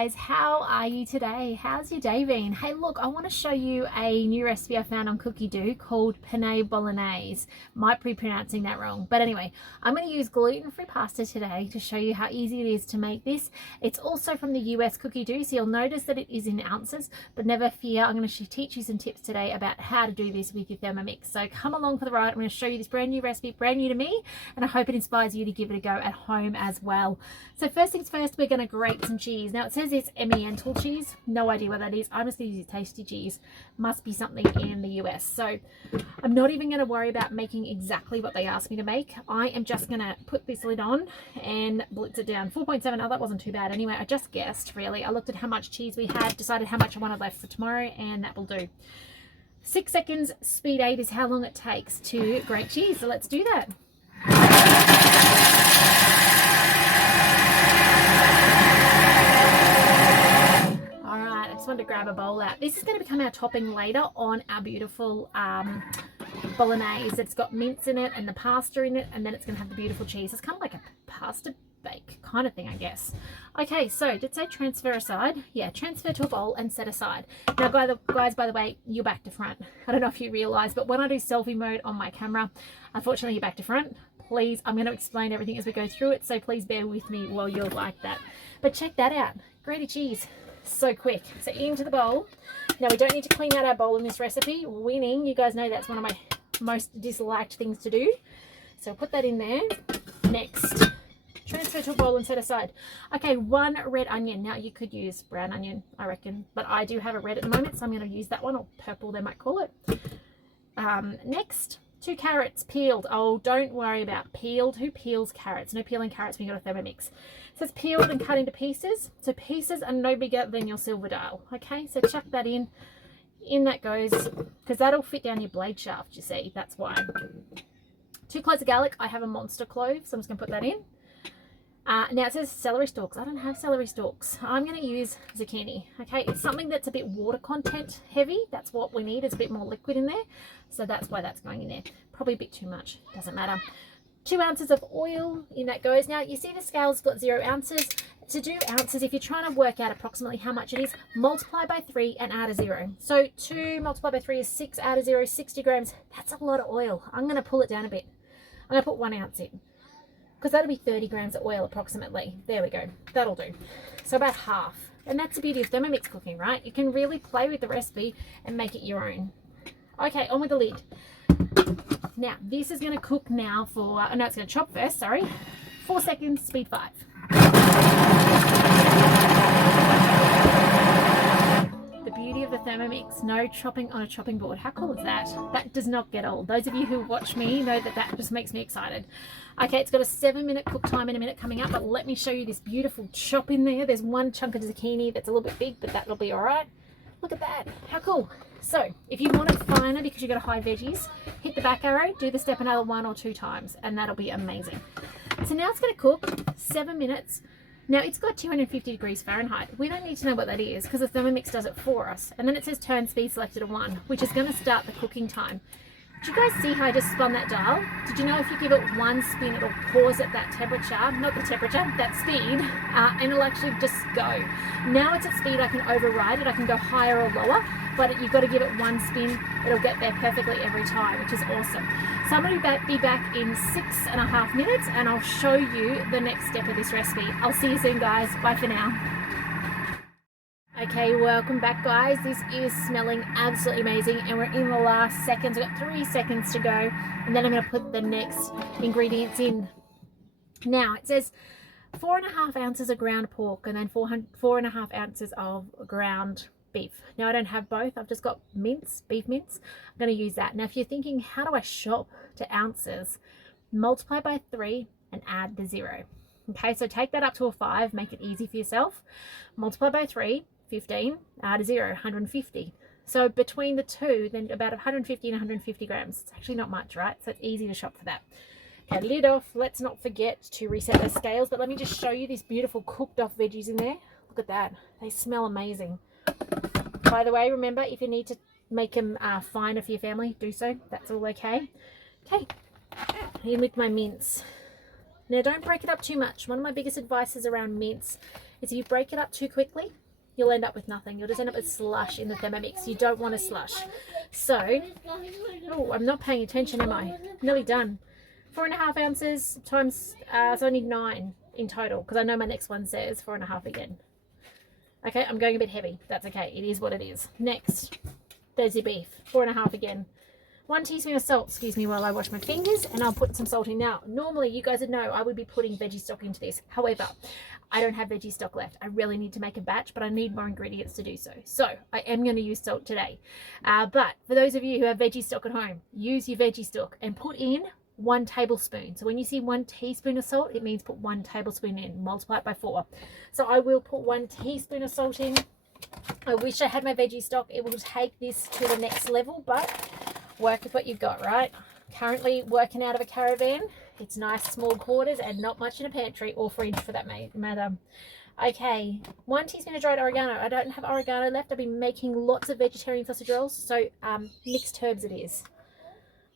guys, how are you today? How's your day been? Hey look, I want to show you a new recipe I found on Cookidoo called Penne Bolognese. Might be pronouncing that wrong, but anyway, I'm going to use gluten-free pasta today to show you how easy it is to make this. It's also from the US Cookidoo, so you'll notice that it is in ounces, but never fear, I'm going to teach you some tips today about how to do this with your Thermomix. So come along for the ride. I'm going to show you this brand new recipe, brand new to me, and I hope it inspires you to give it a go at home as well. So first things first, we're going to grate some cheese. Now it says it's Emmental cheese. No idea what that is. I'm just going to use tasty cheese. Must be something in the US. So I'm not even going to worry about making exactly what they asked me to make. I am just going to put this lid on and blitz it down. 4.7. Oh, that wasn't too bad. Anyway, I just guessed really. I looked at how much cheese we had, decided how much I wanted left for tomorrow, and that will do. 6 seconds speed 8 is how long it takes to grate cheese. So let's do that. To grab a bowl out. This is going to become our topping later on our beautiful bolognese. It's got mince in it and the pasta in it, and then it's going to have the beautiful cheese. It's kind of like a pasta bake kind of thing, I guess. Okay, so did it say transfer aside? Yeah, transfer to a bowl and set aside. Now guys, by the way, you're back to front. I don't know if you realize, but when I do selfie mode on my camera, unfortunately you're back to front. Please, I'm going to explain everything as we go through it, so please bear with me while you're like that. But check that out, grated cheese. So quick. So into the bowl. Now we don't need to clean out our bowl in this recipe. Winning, you guys know that's one of my most disliked things to do. So put that in there. Next, transfer to a bowl and set aside. Okay, 1 red onion. Now you could use brown onion, I reckon, but I do have a red at the moment, so I'm going to use that one, or purple they might call it. Next, 2 carrots peeled. Oh, don't worry about peeled. Who peels carrots? No peeling carrots when you got a Thermomix. It says peeled and cut into pieces. So pieces are no bigger than your silver dial. Okay, so chuck that in. In that goes, because that'll fit down your blade shaft, you see. That's why. 2 cloves of garlic. I have a monster clove, so I'm just going to put that in. Now it says celery stalks. I don't have celery stalks. I'm going to use zucchini. Okay, it's something that's a bit water content heavy. That's what we need. It's a bit more liquid in there. So that's why that's going in there. Probably a bit too much. Doesn't matter. 2 ounces of oil. In that goes. Now you see the scale's got 0 ounces. To do ounces, if you're trying to work out approximately how much it is, multiply by 3 and add a 0. So 2 multiplied by 3 is 6, add a 0, 60 grams. That's a lot of oil. I'm going to pull it down a bit. I'm going to put 1 ounce in, because that'll be 30 grams of oil approximately. There we go. That'll do. So about half. And that's the beauty of Thermomix cooking, right? You can really play with the recipe and make it your own. Okay, on with the lid. Now, this is going to cook now for, oh no, it's going to chop first, sorry. 4 seconds, speed 5. The beauty of the Thermomix, no chopping on a chopping board. How cool is that? That does not get old. Those of you who watch me know that that just makes me excited. Okay, it's got a 7-minute cook time in a minute coming up, but let me show you this beautiful chop in there. There's 1 chunk of zucchini that's a little bit big, but that'll be all right. Look at that. How cool. So if you want it finer because you've got a high veggies, hit the back arrow, do the step another 1 or 2 times, and that'll be amazing. So now it's going to cook 7 minutes. Now it's got 250 degrees Fahrenheit. We don't need to know what that is because the Thermomix does it for us. And then it says turn speed selected to 1, which is going to start the cooking time. Did you guys see how I just spun that dial? Did you know if you give it 1 spin, it'll pause at that temperature, not the temperature, that speed, and it'll actually just go. Now it's at speed, I can override it. I can go higher or lower, but you've got to give it 1 spin. It'll get there perfectly every time, which is awesome. So I'm going to be back in 6.5 minutes, and I'll show you the next step of this recipe. I'll see you soon, guys. Bye for now. Okay, welcome back, guys. This is smelling absolutely amazing, and we're in the last seconds. We've got 3 seconds to go, and then I'm going to put the next ingredients in. Now it says 4.5 ounces of ground pork, and then 4.5 ounces of ground beef. Now I don't have both. I've just got mince, beef mince. I'm going to use that. Now if you're thinking, how do I shop to ounces? Multiply by 3 and add the 0. Okay, so take that up to a 5. Make it easy for yourself. Multiply by 3. 15, add a 0, 150. So between the two, then about 150 and 150 grams. It's actually not much, right? So it's easy to shop for that. Okay, lid off. Let's not forget to reset those scales, but let me just show you these beautiful cooked off veggies in there. Look at that. They smell amazing. By the way, remember, if you need to make them finer for your family, do so. That's all okay. Okay, in with my mince. Now don't break it up too much. One of my biggest advices around mince is if you break it up too quickly, you'll end up with nothing. You'll just end up with slush in the Thermomix. You don't want a slush. So, oh, I'm not paying attention, am I? Nearly done. 4.5 ounces times, so I need 9 in total, because I know my next one says 4.5 again. Okay, I'm going a bit heavy. That's okay. It is what it is. Next, there's your beef. 4.5 again. 1 teaspoon of salt, excuse me, while I wash my fingers, and I'll put some salt in now. Normally, you guys would know I would be putting veggie stock into this. However, I don't have veggie stock left. I really need to make a batch, but I need more ingredients to do so. So I am going to use salt today. But for those of you who have veggie stock at home, use your veggie stock and put in 1 tablespoon. So when you see 1 teaspoon of salt, it means put 1 tablespoon in, multiply it by 4. So I will put 1 teaspoon of salt in. I wish I had my veggie stock. It will take this to the next level, but work with what you've got, right? Currently working out of a caravan. It's nice small quarters and not much in a pantry or fridge for that matter. Okay, 1 teaspoon of dried oregano. I don't have oregano left. I've been making lots of vegetarian sausage rolls, so mixed herbs it is.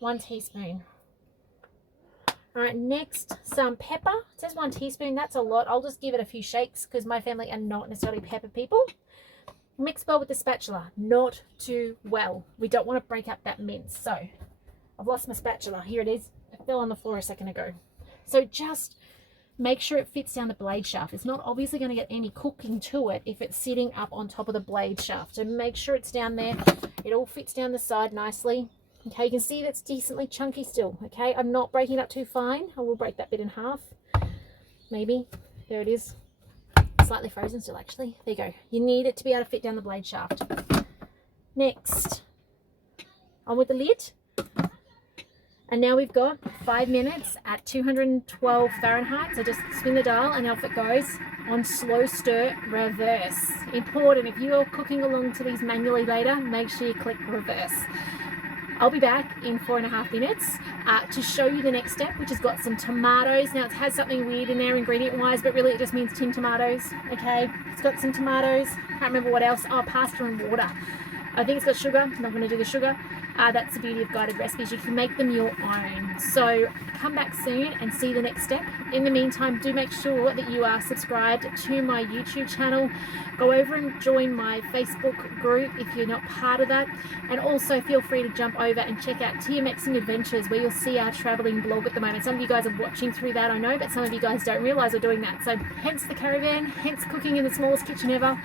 1 teaspoon. All right, next, some pepper. It says 1 teaspoon. That's a lot. I'll just give it a few shakes because my family are not necessarily pepper people. Mix well with the spatula, not too well. We don't want to break up that mince. So I've lost my spatula. Here it is. It fell on the floor a second ago. So just make sure it fits down the blade shaft. It's not obviously going to get any cooking to it if it's sitting up on top of the blade shaft. So make sure it's down there. It all fits down the side nicely. Okay, you can see that's decently chunky still. Okay, I'm not breaking it up too fine. I will break that bit in half. Maybe. There it is. Slightly frozen still, actually. There you go. You need it to be able to fit down the blade shaft. Next, on with the lid. And now we've got 5 minutes at 212 Fahrenheit. So just spin the dial and off it goes on slow stir reverse. Important, if you're cooking along to these manually later, make sure you click reverse. I'll be back in 4.5 minutes to show you the next step, which has got some tomatoes. Now it has something weird in there ingredient wise, but really it just means tin tomatoes. Okay, it's got some tomatoes. Can't remember what else. Oh, pasta and water. I think it's got sugar. I'm not going to do the sugar. That's the beauty of guided recipes. You can make them your own. So come back soon and see the next step. In the meantime, do make sure that you are subscribed to my YouTube channel. Go over and join my Facebook group if you're not part of that. And also feel free to jump over and check out TMXing Adventures, where you'll see our traveling blog at the moment. Some of you guys are watching through that, I know, but some of you guys don't realize we're doing that. So hence the caravan, hence cooking in the smallest kitchen ever.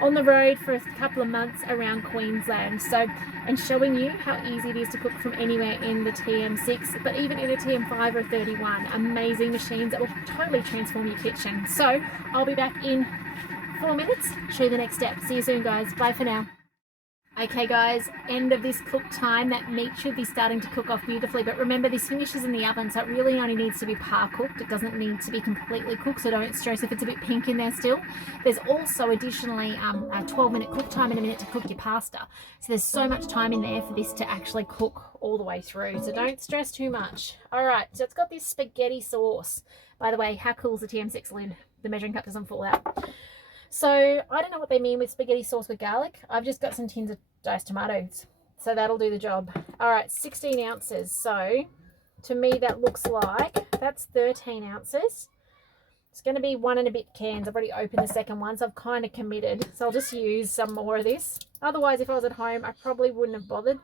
On the road for a couple of months around Queensland. So, and showing you how easy it is to cook from anywhere in the TM6, but even in a TM5 or 31. Amazing machines that will totally transform your kitchen. So I'll be back in 4 minutes, show you the next step. See you soon, guys. Bye for now. Okay guys, end of this cook time. That meat should be starting to cook off beautifully, but remember this finishes in the oven, so it really only needs to be par cooked. It doesn't need to be completely cooked, so don't stress if it's a bit pink in there still. There's also additionally a 12-minute cook time in a minute to cook your pasta, so there's so much time in there for this to actually cook all the way through, so don't stress too much. All right, so it's got this spaghetti sauce. By the way, how cool is the TM6 lid? The measuring cup doesn't fall out. So I don't know what they mean with spaghetti sauce with garlic. I've just got some tins of diced tomatoes, so that'll do the job. All right, 16 ounces. So to me that looks like that's 13 ounces. It's going to be 1 and a bit cans. I've already opened the second one, so I've kind of committed. So I'll just use some more of this. Otherwise, if I was at home, I probably wouldn't have bothered.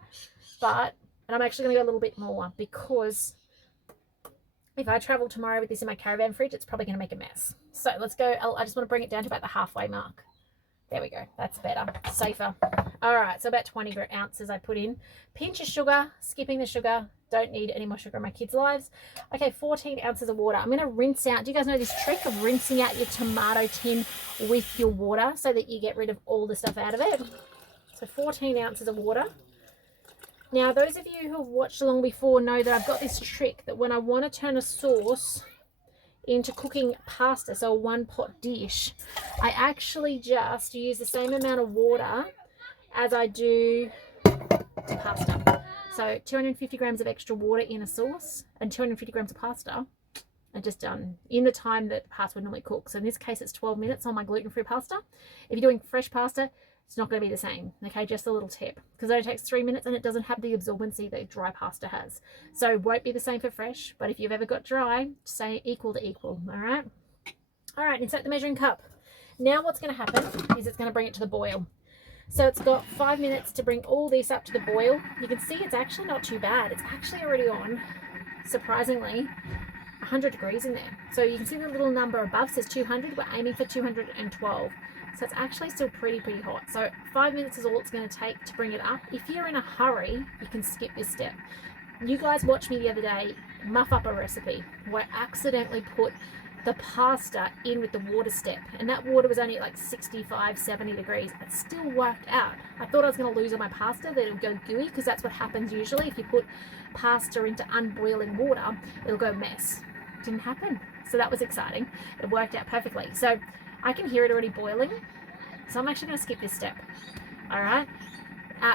And I'm actually going to go a little bit more, because if I travel tomorrow with this in my caravan fridge, it's probably going to make a mess. So let's go. I just want to bring it down to about the halfway mark. There we go. That's better. Safer. All right. So about 20 ounces I put in. Pinch of sugar. Skipping the sugar. Don't need any more sugar in my kids' lives. Okay, 14 ounces of water. I'm going to rinse out. Do you guys know this trick of rinsing out your tomato tin with your water so that you get rid of all the stuff out of it? So 14 ounces of water. Now, those of you who have watched along before know that I've got this trick that when I want to turn a sauce into cooking pasta, so a 1-pot dish, I actually just use the same amount of water as I do to pasta. So 250 grams of extra water in a sauce and 250 grams of pasta are just done in the time that pasta would normally cook. So in this case, it's 12 minutes on my gluten-free pasta. If you're doing fresh pasta, it's not going to be the same. Okay, just a little tip, because it only takes 3 minutes and it doesn't have the absorbency that dry pasta has. So it won't be the same for fresh, but if you've ever got dry, say equal to equal. All right. All right, insert the measuring cup. Now what's going to happen is it's going to bring it to the boil. So it's got 5 minutes to bring all this up to the boil. You can see it's actually not too bad. It's actually already on, surprisingly, 100 degrees in there. So you can see the little number above says 200. We're aiming for 212. So it's actually still pretty hot. So 5 minutes is all it's going to take to bring it up. If you're in a hurry, you can skip this step. You guys watched me the other day muff up a recipe where I accidentally put the pasta in with the water step, and that water was only at like 65, 70 degrees. It still worked out. I thought I was going to lose all my pasta, that it would go gooey, because that's what happens usually. If you put pasta into unboiling water, it'll go mess. Didn't happen. So that was exciting. It worked out perfectly. So I can hear it already boiling. So I'm actually going to skip this step. All right.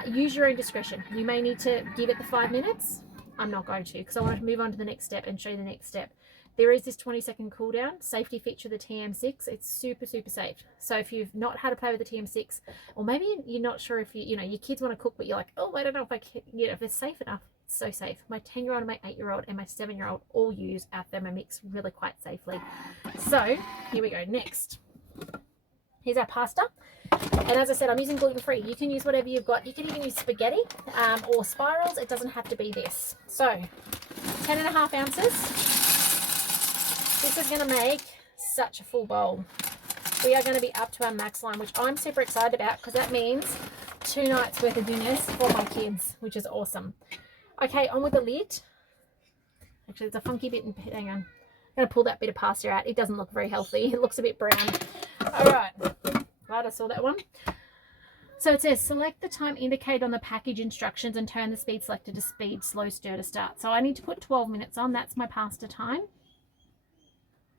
Use your own discretion. You may need to give it the 5 minutes. I'm not going to, because I want to move on to the next step and show you the next step. There is this 20-second cool down safety feature of the TM6. It's super safe. So if you've not had to play with the TM6, or maybe you're not sure if your kids want to cook, but you're like, oh, I don't know if I can, if it's safe enough. It's so safe. My 10-year-old and my 8-year-old and my 7-year-old all use our Thermomix really quite safely. So here we go. Next, here's our pasta. And as I said, I'm using gluten-free. You can use whatever you've got. You can even use spaghetti or spirals. It doesn't have to be this. So 10.5 ounces. This is going to make such a full bowl. We are going to be up to our max line, which I'm super excited about, because that means 2 nights worth of dinners for my kids, which is awesome. Okay, on with the lid. Actually, it's a funky bit. Hang on. I'm going to pull that bit of pasta out. It doesn't look very healthy. It looks a bit brown. All right. Glad I saw that one. So it says, select the time indicated on the package instructions and turn the speed selector to speed slow stir to start. So I need to put 12 minutes on. That's my pasta time.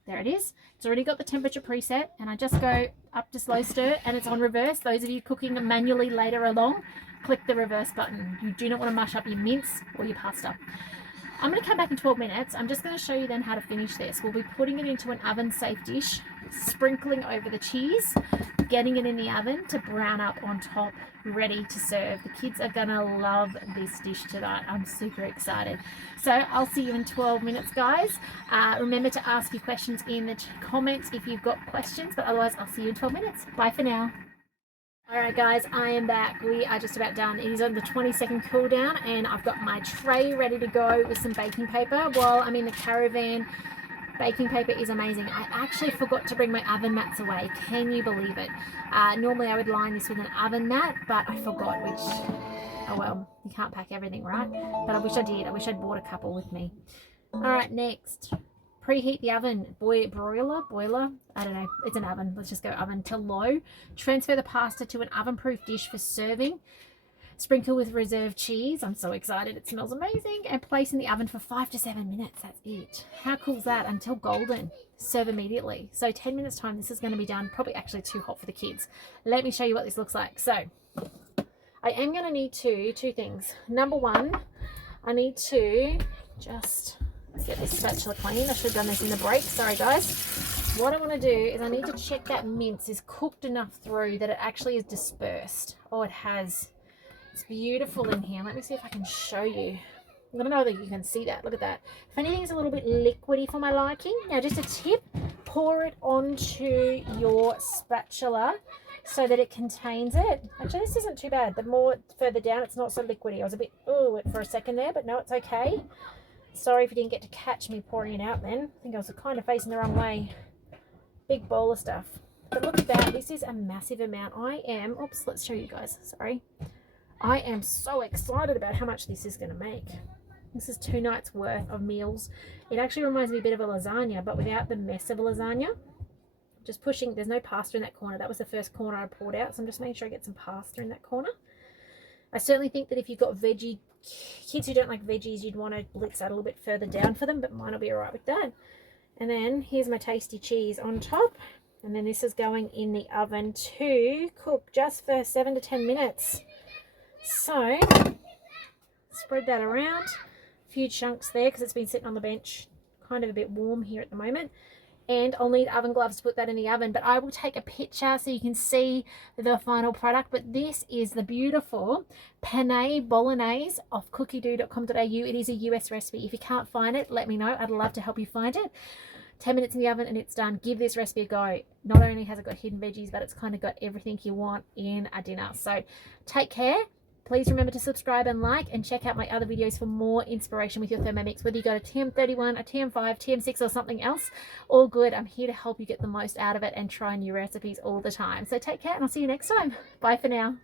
There it is. It's already got the temperature preset, and I just go up to slow stir, and it's on reverse. Those of you cooking manually later along, click the reverse button. You do not want to mush up your mince or your pasta. I'm going to come back in 12 minutes. I'm just going to show you then how to finish this. We'll be putting it into an oven-safe dish, sprinkling over the cheese, getting it in the oven to brown up on top, ready to serve. The kids are going to love this dish tonight. I'm super excited. So I'll see you in 12 minutes, guys. Remember to ask your questions in the comments if you've got questions, but otherwise I'll see you in 12 minutes. Bye for now. Alright guys, I am back. We are just about done. It is on the 20-second cool down, and I've got my tray ready to go with some baking paper. While I'm in the caravan, baking paper is amazing. I actually forgot to bring my oven mats away. Can you believe it? Normally I would line this with an oven mat, but I forgot, which, oh well, you can't pack everything, right? But I wish I did. I wish I'd brought a couple with me. Alright, next. Preheat the oven, boiler, I don't know, it's an oven, let's just go oven to low. Transfer the pasta to an oven-proof dish for serving. Sprinkle with reserved cheese, I'm so excited, it smells amazing. And place in the oven for 5 to 7 minutes, that's it. How cool is that? Until golden. Serve immediately. So 10 minutes time, this is going to be done. Probably actually too hot for the kids. Let me show you what this looks like. So, I am going to need two things. Number one, I need to just get this spatula clean. I should have done this in the break. Sorry, guys. What I want to do is I need to check that mince is cooked enough through that it actually is dispersed. Oh, it has. It's beautiful in here. Let me see if I can show you. I don't know that you can see that. Look at that. If anything's a little bit liquidy for my liking, now just a tip, pour it onto your spatula so that it contains it. Actually, this isn't too bad. The more further down, it's not so liquidy. I was a bit, ooh, for a second there, but no, it's okay. Sorry if you didn't get to catch me pouring it out then. I think I was kind of facing the wrong way. Big bowl of stuff. But look at that. This is a massive amount. Oops, let's show you guys. Sorry. I am so excited about how much this is going to make. This is 2 nights worth of meals. It actually reminds me a bit of a lasagna, but without the mess of a lasagna. Just pushing, there's no pasta in that corner. That was the first corner I poured out, so I'm just making sure I get some pasta in that corner. I certainly think that if you've got veggie kids who don't like veggies, you'd want to blitz that a little bit further down for them, but mine will be all right with that. And then here's my tasty cheese on top. And then this is going in the oven to cook just for 7 to 10 minutes. So, spread that around. A few chunks there because it's been sitting on the bench. Kind of a bit warm here at the moment. And I'll need oven gloves to put that in the oven, but I will take a picture so you can see the final product. But this is the beautiful Penne Bolognese off cookidoo.com.au. It is a US recipe. If you can't find it, let me know. I'd love to help you find it. 10 minutes in the oven and it's done. Give this recipe a go. Not only has it got hidden veggies, but it's kind of got everything you want in a dinner. So take care. Please remember to subscribe and like, and check out my other videos for more inspiration with your Thermomix. Whether you got a TM31, a TM5, TM6 or something else, all good. I'm here to help you get the most out of it and try new recipes all the time. So take care and I'll see you next time. Bye for now.